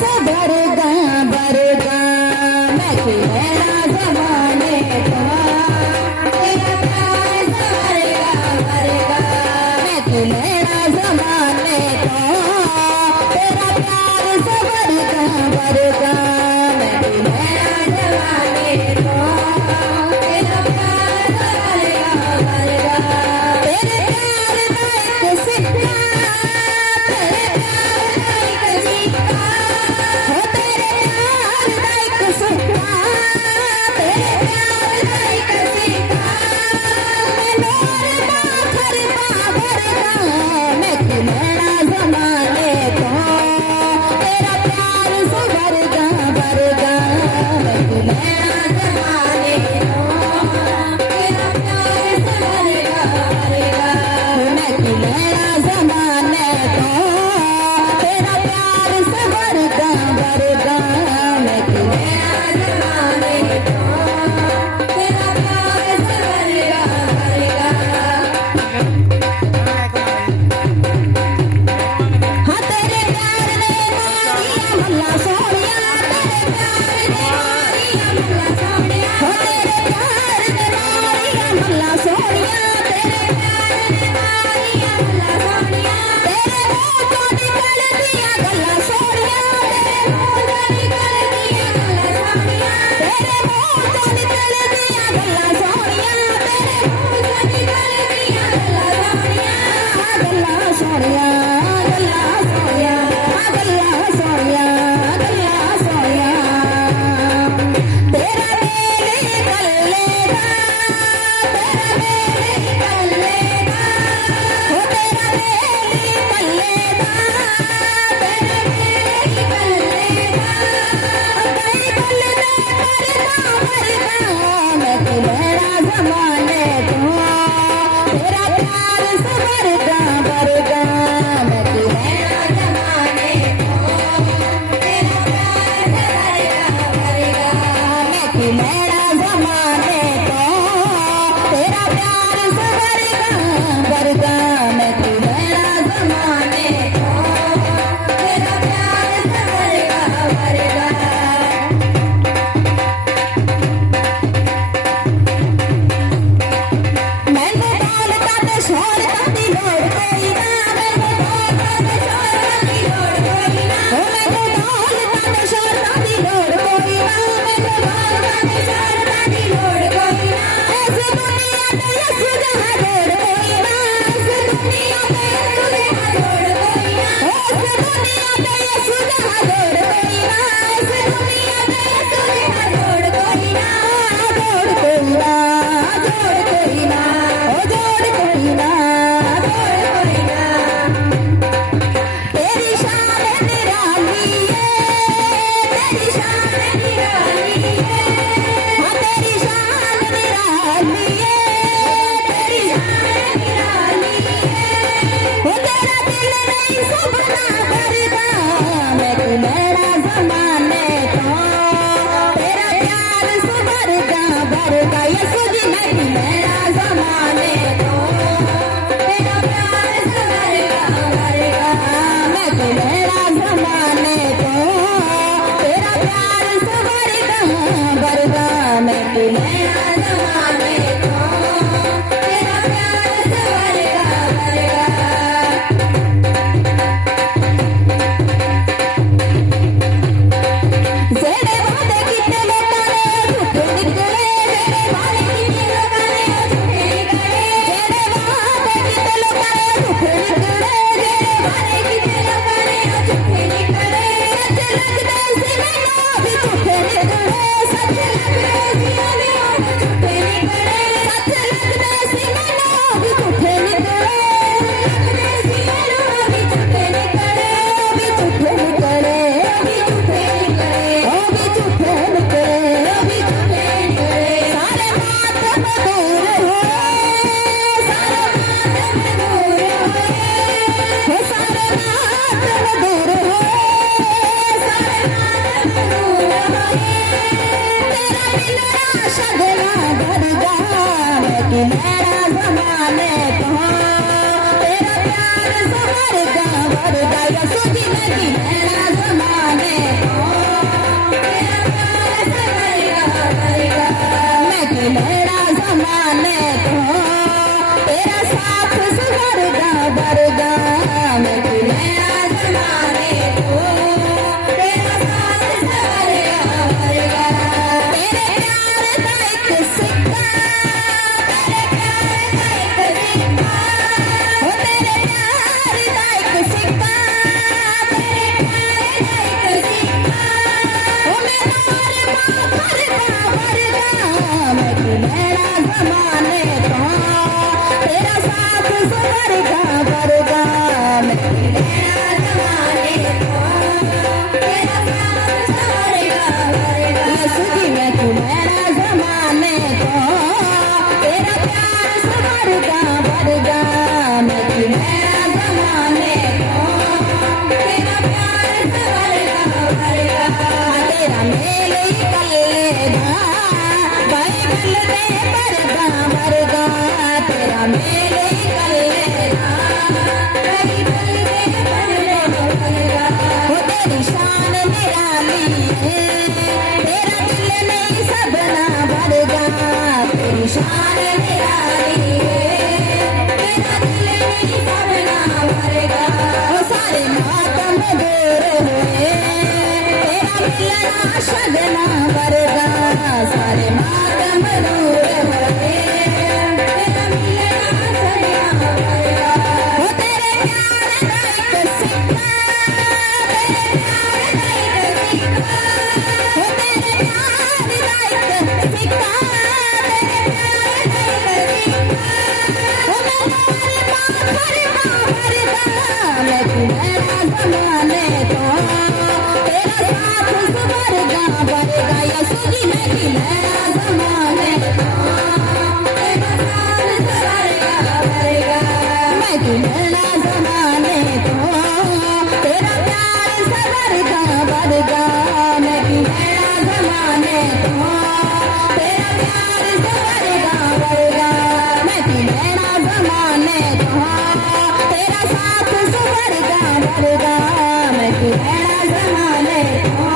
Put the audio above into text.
से भरगा भरगा मैं तू नैना जमाने का तेरा प्यार से भरगा भरगा मैं तू नैना जमाने का तेरा प्यार से भरगा भरगा मैं तू नैना जमाने का तेरा प्यार से भरगा भरगा तेरे प्यार का एक सिक्का जमाने को तेरा प्यार से जमाने को तेरा साथ स्वर्गा वर्गा मैं तू नैना जमाने को तेरा साथ स्वर्गा वर्गा तेरे प्यार का एक सिक्का तेरे प्यार का एक सिक्का हो तेरे प्यार का एक सिक्का तेरे प्यार का एक सिक्का हो मैं तुम्हारे वर्गा वर्गा मैं तू नैना जमाने को तेरा साथ स्वर्गा वर्गा मैं तू नैना जमाने को तेरा साथ स्वर्गा वर्गा यसुदी मैं तू नैना जमाने को तेरा प्यार स्वर्गा वर्गा मैं तू नैना जमाने को तेरा प्यार स्वर्गा वर्गा तेरा मेल ही कलेगा भाई मिलने वर्गा वर्गा तेरा मेल ही कलेगा भाई मिलने वर्गा वर्गा हो तेरी शान निराली है तेरा दिल नहीं सबना वर्गा तेरी शान निराली है तेरा दिल नहीं सबना वर्गा हो सारे मातम दूर हुए तेरा मिलना शगना वर्गा सारे मातम दूर हुए तेरा मिलना शगना वर्गा हो तेरे प्यार का एक सिक्का तेरे प्यार का एक सिक्का हो तेरे प्यार का एक सिक्का तेरे प्यार का एक सिक्का हो मैं तुम्हारे वर्गा वर्गा मैं तू नैना जमाने को तेरा साथ स्वर्गा वर्गा यसुदी मैं तू नैना जमाने को तेरा साथ स्वर्गा वर्गा मैं तू नैना जमाने को तेरा प्यार स्वर्गा वर्गा मैं तू नैना जमाने को तेरा प्यार स्वर्गा वर्गा मैं तू नैना जमाने को तेरा साथ स्वर्गा वर्गा मैं तू नैना जमाने को